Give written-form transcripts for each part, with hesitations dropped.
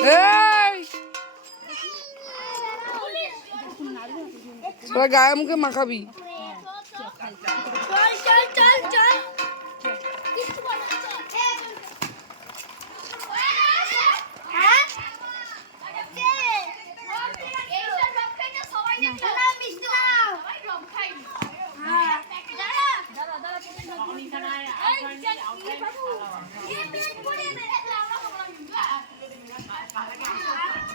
এই সবাই গায়ে মুখে মাখাবি।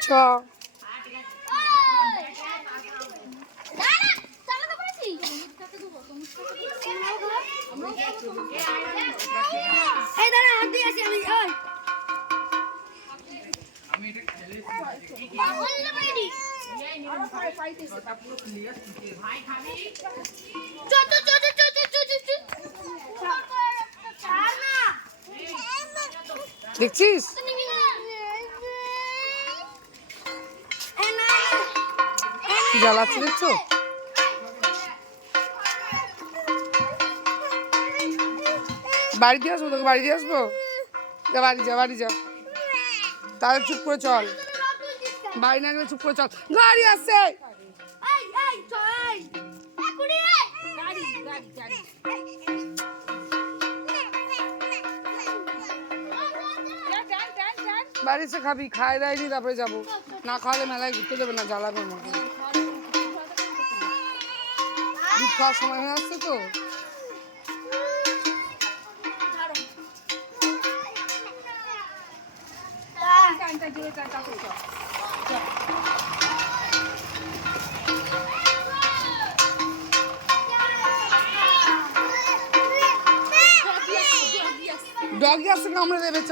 চ দেখছিস জ্বালাচ্ছে দেখছো? বাড়ি দিয়ে আসবো তোকে, বাড়ি দিয়ে আসবো। যা বাড়ি যা, বাড়ি যা। তাহলে চুপ করে চল, বাড়ি না গেলে চুপ করে চল। গাড়ি আসছে। বাড়িতে খাবি, খাই দায়নি তারপরে যাবো। না খাওয়ালে মেলায় ঘুরতে দেবে না, জ্বালাবে আমাকে। দুধ খাওয়ার সময় হয়ে আসছে তো। ডগি আসছে, কামড়ে দেবে চ।